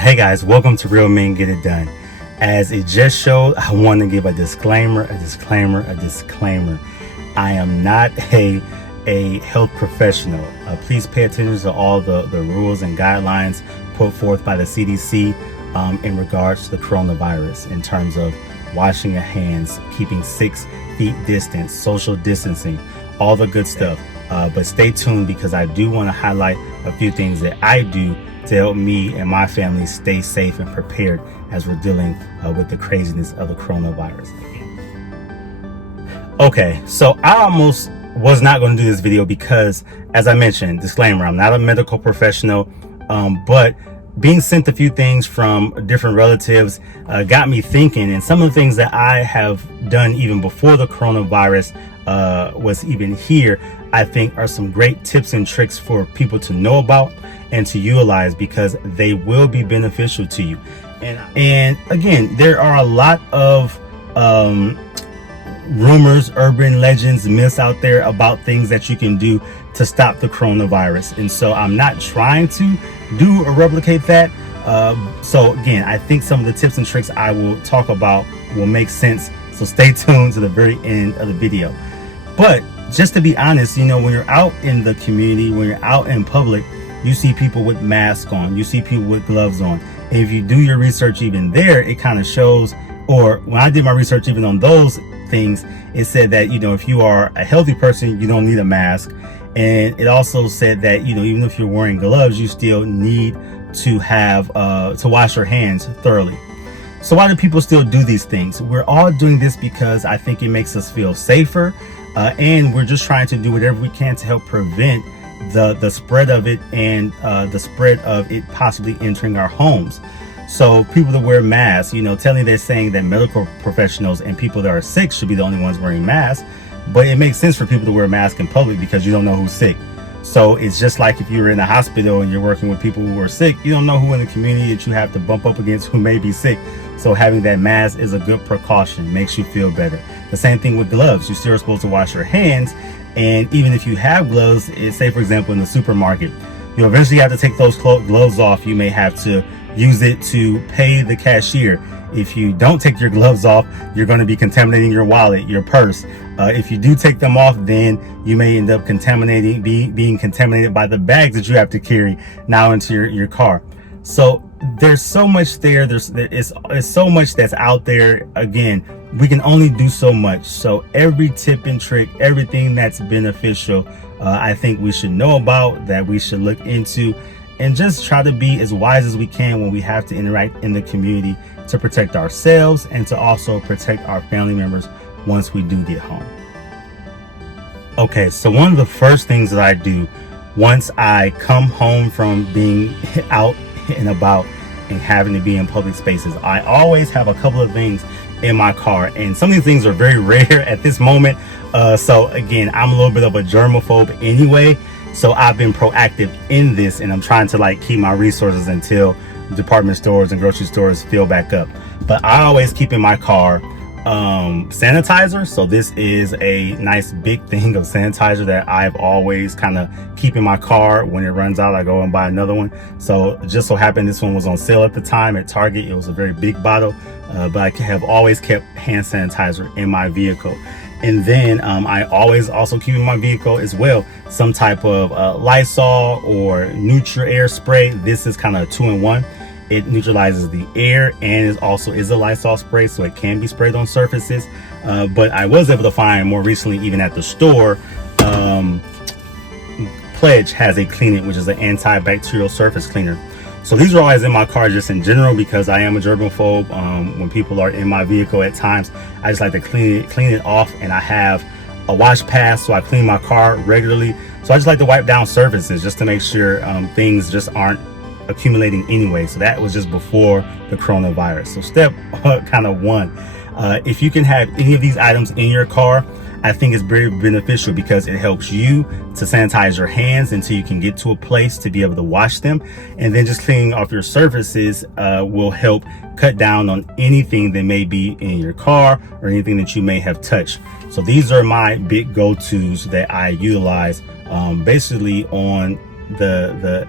Hey guys, welcome to Real Men Get It Done. As it just showed, I want to give a disclaimer. I am not a health professional. Please pay attention to all the rules and guidelines put forth by the CDC in regards to the coronavirus in terms of washing your hands, keeping 6 feet distance, social distancing, all the good stuff. But stay tuned because I do want to highlight a few things that I do to help me and my family stay safe and prepared as we're dealing with the craziness of the coronavirus. Okay, so I almost was not going to do this video because, as I mentioned, disclaimer, I'm not a medical professional, but being sent a few things from different relatives got me thinking, and some of the things that I have done even before the coronavirus was even here, I think are some great tips and tricks for people to know about and to utilize because they will be beneficial to you. And again, there are a lot of rumors, urban legends, myths out there about things that you can do to stop the coronavirus. And so I'm not trying to do or replicate that. So again, I think some of the tips and tricks I will talk about will make sense. So stay tuned to the very end of the video. But just to be honest, you know, when you're out in the community, when you're out in public, you see people with masks on, you see people with gloves on. And if you do your research even there, it kind of shows, or when I did my research even on those things, it said that, you know, if you are a healthy person, you don't need a mask. And it also said that, you know, even if you're wearing gloves, you still need to have, to wash your hands thoroughly. So why do people still do these things? We're all doing this because I think it makes us feel safer. And we're just trying to do whatever we can to help prevent the spread of it and the spread of it possibly entering our homes. So people that wear masks, you know, they're saying that medical professionals and people that are sick should be the only ones wearing masks. But it makes sense for people to wear masks in public because you don't know who's sick. So it's just like if you were in a hospital and you're working with people who are sick, you don't know who in the community that you have to bump up against who may be sick. So having that mask is a good precaution, makes you feel better. The same thing with gloves. You're still supposed to wash your hands. And even if you have gloves, say for example in the supermarket, you eventually have to take those gloves off. You may have to use it to pay the cashier. If you don't take your gloves off, you're going to be contaminating your wallet, your purse. If you do take them off, then you may end up being contaminated by the bags that you have to carry now into your car. So there's so much there. There's so much that's out there. Again, we can only do so much. So every tip and trick, everything that's beneficial, I think we should know about, that we should look into, and just try to be as wise as we can when we have to interact in the community to protect ourselves and to also protect our family members once we do get home. Okay, so one of the first things that I do once I come home from being out and about and having to be in public spaces, I always have a couple of things in my car, and some of these things are very rare at this moment. So again, I'm a little bit of a germaphobe anyway, so I've been proactive in this, and I'm trying to like keep my resources until department stores and grocery stores fill back up. But I always keep in my car sanitizer. So this is a nice big thing of sanitizer that I've always kind of keep in my car. When it runs out, I go and buy another one. So just so happened this one was on sale at the time at Target. It was a very big bottle, but I have always kept hand sanitizer in my vehicle. And then I always also keep in my vehicle as well some type of Lysol or Nutri-Air spray. This is kind of a 2-in-1. It neutralizes the air and it also is a Lysol spray, so it can be sprayed on surfaces. But I was able to find more recently, even at the store, Pledge has a Clean It, which is an antibacterial surface cleaner. So these are always in my car just in general because I am a germaphobe. When people are in my vehicle at times, I just like to clean it off, and I have a wash pass, so I clean my car regularly. So I just like to wipe down surfaces just to make sure things just aren't accumulating anyway. So that was just before the coronavirus. So step kind of one, if you can have any of these items in your car, I think it's very beneficial because it helps you to sanitize your hands until you can get to a place to be able to wash them. And then just cleaning off your surfaces will help cut down on anything that may be in your car or anything that you may have touched. So these are my big go-tos that I utilize basically on the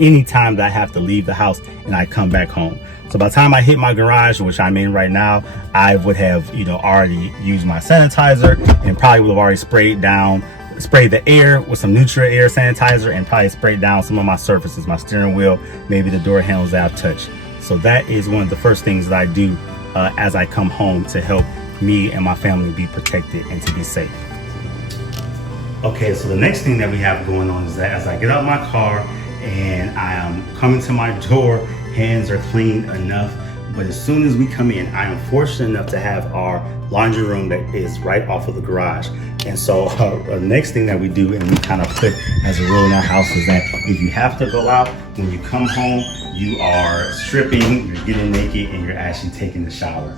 anytime that I have to leave the house and I come back home. So by the time I hit my garage, which I'm in right now, I would have, already used my sanitizer and probably would have already sprayed the air with some Nutria air sanitizer, and probably sprayed down some of my surfaces, my steering wheel, maybe the door handles that I've touched. So that is one of the first things that I do as I come home to help me and my family be protected and to be safe. Okay, so the next thing that we have going on is that as I get out of my car and I am coming to my door, hands are clean enough. But as soon as we come in, I am fortunate enough to have our laundry room that is right off of the garage. And so the next thing that we do, and we kind of put as a rule in our house, is that if you have to go out, when you come home, you are stripping, you're getting naked, and you're actually taking the shower.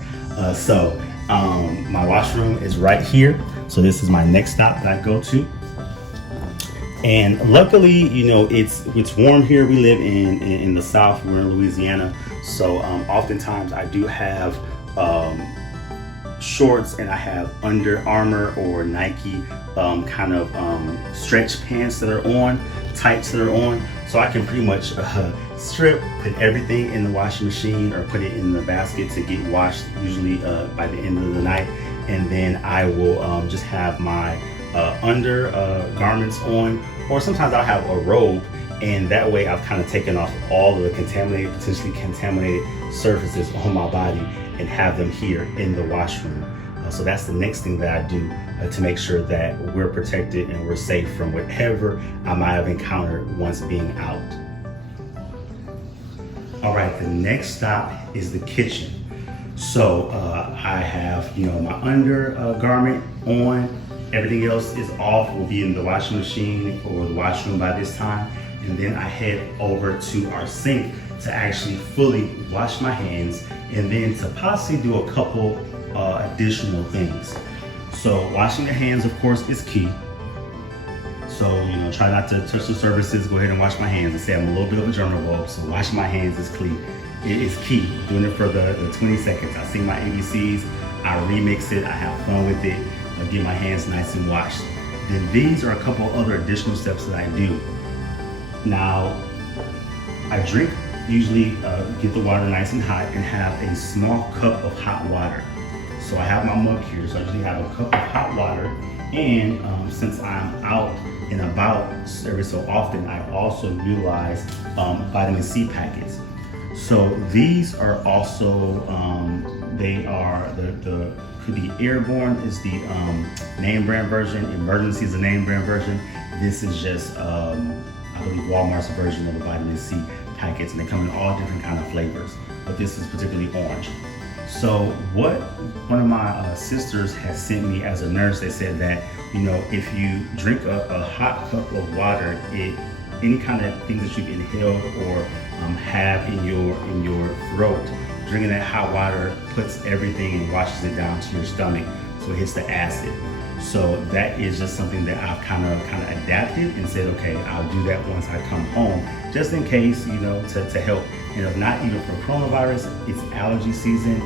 My washroom is right here. So this is my next stop that I go to. And luckily, it's warm here. We live in the South. We're in Louisiana. So oftentimes I do have shorts, and I have Under Armour or Nike stretch pants that are on, tights that are on. So I can pretty much strip, put everything in the washing machine or put it in the basket to get washed usually by the end of the night. And then I will just have my garments on, or sometimes I'll have a robe, and that way I've kind of taken off all of the potentially contaminated surfaces on my body and have them here in the washroom. So that's the next thing that I do to make sure that we're protected and we're safe from whatever I might have encountered once being out. All right, the next stop is the kitchen. So I have, my undergarment on. Everything else is off, will be in the washing machine or the washroom by this time. And then I head over to our sink to actually fully wash my hands, and then to possibly do a couple additional things. So washing the hands, of course, is key. So, try not to touch the surfaces, go ahead and wash my hands. I say I'm a little bit of a germaphobe, so washing my hands is key. It is key, doing it for the 20 seconds. I sing my ABCs, I remix it, I have fun with it, I get my hands nice and washed. Then these are a couple other additional steps that I do. Now, I drink, usually get the water nice and hot and have a small cup of hot water. So I have my mug here, so I usually have a cup of hot water. And since I'm out and about every so often, I also utilize vitamin C packets. So these are also, they are could be Airborne is the name brand version, Emergency is the name brand version. This is just, I believe, Walmart's version of the vitamin C packets, and they come in all different kind of flavors, but this is particularly orange. So what one of my sisters has sent me as a nurse, they said that, if you drink a hot cup of water, any kind of things that you've inhaled or have in your throat, drinking that hot water puts everything and washes it down to your stomach, so it hits the acid. So that is just something that I've kind of adapted and said, okay, I'll do that once I come home, just in case, to help. Not even for coronavirus, it's allergy season.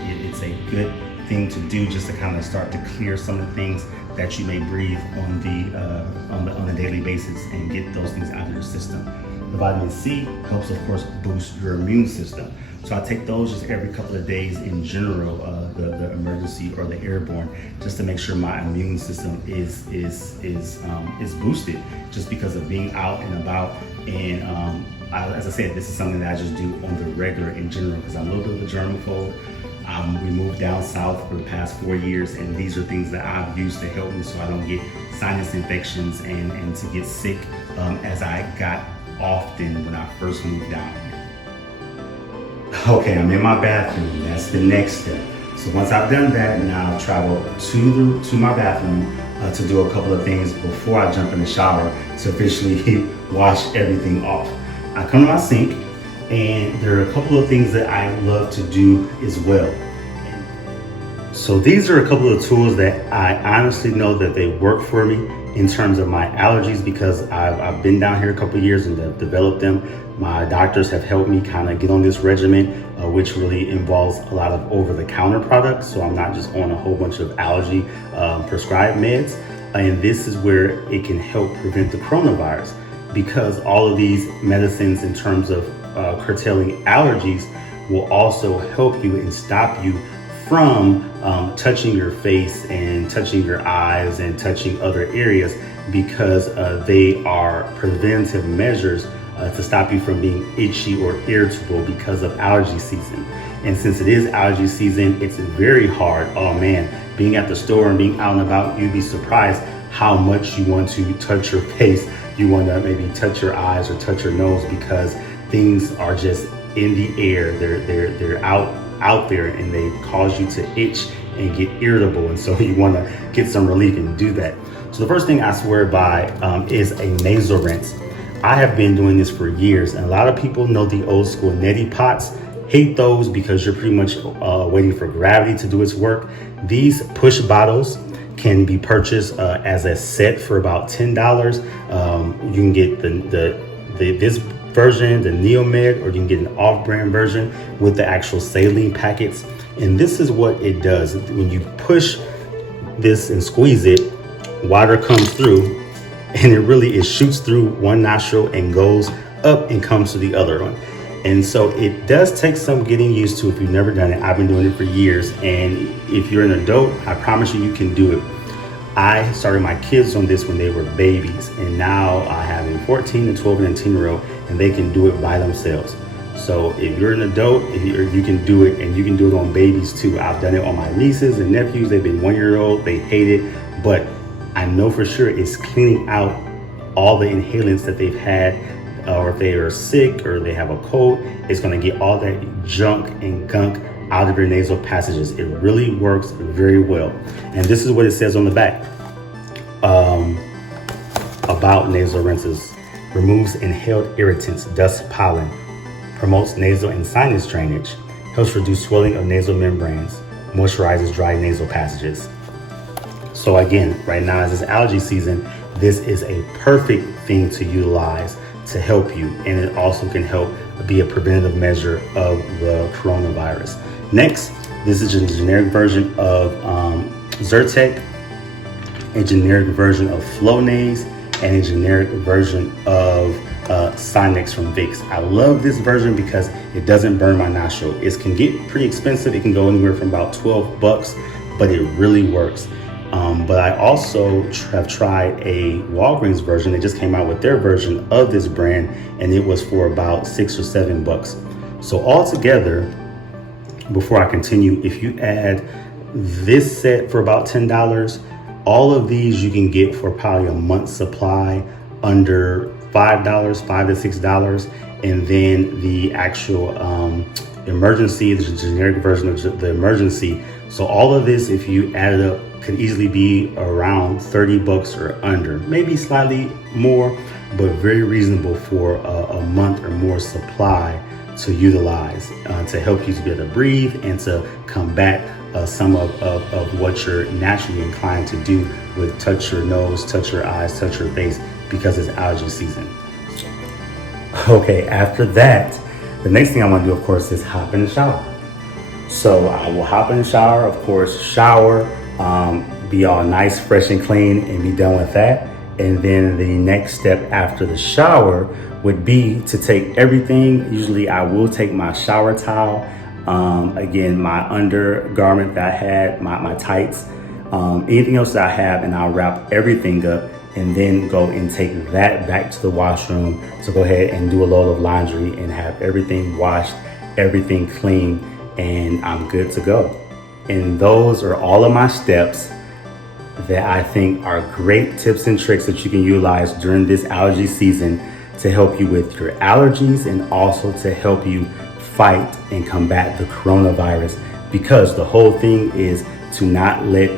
It's a good thing to do just to kind of start to clear some of the things that you may breathe on a daily basis and get those things out of your system. The vitamin C helps, of course, boost your immune system. So I take those just every couple of days in general, the emergency or the airborne, just to make sure my immune system is boosted, just because of being out and about. And as I said, this is something that I just do on the regular in general, because I'm a little bit of a germaphobe. We moved down south for the past 4 years, and these are things that I've used to help me so I don't get sinus infections and to get sick as I got often when I first moved down here. Okay, I'm in my bathroom. That's the next step. So once I've done that, now I'll travel to my bathroom to do a couple of things before I jump in the shower to officially wash everything off. I come to my sink, and there are a couple of things that I love to do as well. So these are a couple of tools that I honestly know that they work for me in terms of my allergies, because I've been down here a couple of years and have developed them. My doctors have helped me kind of get on this regimen, which really involves a lot of over-the-counter products. So I'm not just on a whole bunch of allergy prescribed meds. And this is where it can help prevent the coronavirus. because all of these medicines in terms of curtailing allergies will also help you and stop you from touching your face and touching your eyes and touching other areas, because they are preventive measures to stop you from being itchy or irritable because of allergy season. And since it is allergy season, it's very hard. Oh man, being at the store and being out and about, you'd be surprised how much you want to touch your face. You want to maybe touch your eyes or touch your nose, because things are just in the air. They're out there, and they cause you to itch and get irritable. And so you want to get some relief and do that. So the first thing I swear by is a nasal rinse. I have been doing this for years, and a lot of people know the old school neti pots. Hate those because you're pretty much waiting for gravity to do its work. These push bottles can be purchased as a set for about $10. You can get this version, the Neomed, or you can get an off-brand version with the actual saline packets. And this is what it does. When you push this and squeeze it, water comes through, and it shoots through one nostril and goes up and comes to the other one. And so it does take some getting used to if you've never done it. I've been doing it for years, and if you're an adult, I promise you can do it. I started my kids on this when they were babies, and now I have a 14, a 12, and a 10-year-old, and they can do it by themselves. So if you're an adult, you can do it, and you can do it on babies too. I've done it on my nieces and nephews. They've been 1 year old. They hate it, but I know for sure it's cleaning out all the inhalants that they've had, or if they are sick or they have a cold. It's going to get all that junk and gunk out of your nasal passages. It really works very well. And this is what it says on the back about nasal rinses. Removes inhaled irritants, dust, pollen, promotes nasal and sinus drainage, helps reduce swelling of nasal membranes, moisturizes dry nasal passages. So again, right now as it's allergy season, this is a perfect thing to utilize to help you, and it also can help be a preventative measure of the coronavirus. Next, this is a generic version of Zyrtec, a generic version of Flonase, and a generic version of Sinex from Vicks. I love this version because it doesn't burn my nostril. It can get pretty expensive. It can go anywhere from about $12, but it really works. But I also have tried a Walgreens version. They just came out with their version of this brand, and it was for about $6 or $7. So altogether, before I continue, if you add this set for about $10, all of these you can get for probably a month's supply under $5, $5 to $6. And then the actual emergency, the generic version of the emergency. So all of this, if you add it up, could easily be around $30 or under, maybe slightly more, but very reasonable for a month or more supply to utilize to help you to be able to breathe and to combat some of what you're naturally inclined to do with touch your nose, touch your eyes, touch your face, because it's allergy season. Okay, after that, the next thing I want to do, of course, is hop in the shower. So I will hop in the shower, of course, shower, be all nice, fresh and clean, and be done with that. And then the next step after the shower would be to take everything. Usually I will take my shower towel, again, my undergarment that I had, my tights, anything else that I have, and I'll wrap everything up and then go and take that back to the washroom to go ahead and do a load of laundry and have everything washed, everything clean, and I'm good to go. And those are all of my steps that I think are great tips and tricks that you can utilize during this allergy season to help you with your allergies and also to help you fight and combat the coronavirus, because the whole thing is to not let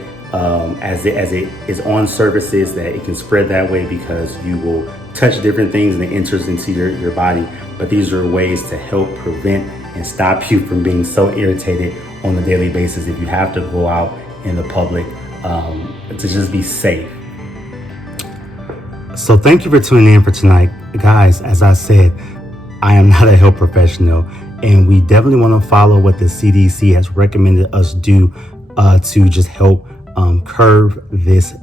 as it is on surfaces that it can spread that way, because you will touch different things and it enters into your body. But these are ways to help prevent and stop you from being so irritated on a daily basis if you have to go out in the public, to just be safe. So thank you for tuning in for tonight. Guys, as I said, I am not a health professional, and we definitely want to follow what the CDC has recommended us do to just help curb this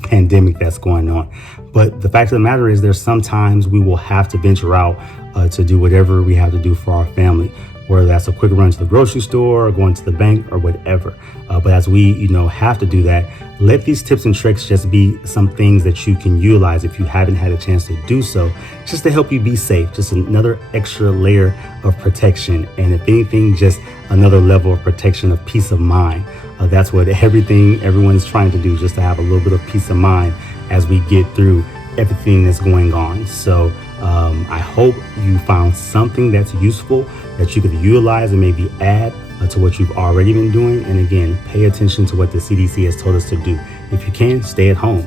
pandemic that's going on. But the fact of the matter is, there's sometimes we will have to venture out to do whatever we have to do for our family, whether that's a quick run to the grocery store or going to the bank or whatever. But as we, have to do that, let these tips and tricks just be some things that you can utilize if you haven't had a chance to do so, just to help you be safe, just another extra layer of protection. And if anything, just another level of protection of peace of mind. That's what everyone's trying to do, just to have a little bit of peace of mind as we get through everything that's going on. So I hope you found something that's useful that you could utilize and maybe add to what you've already been doing. And again, pay attention to what the CDC has told us to do. If you can, stay at home.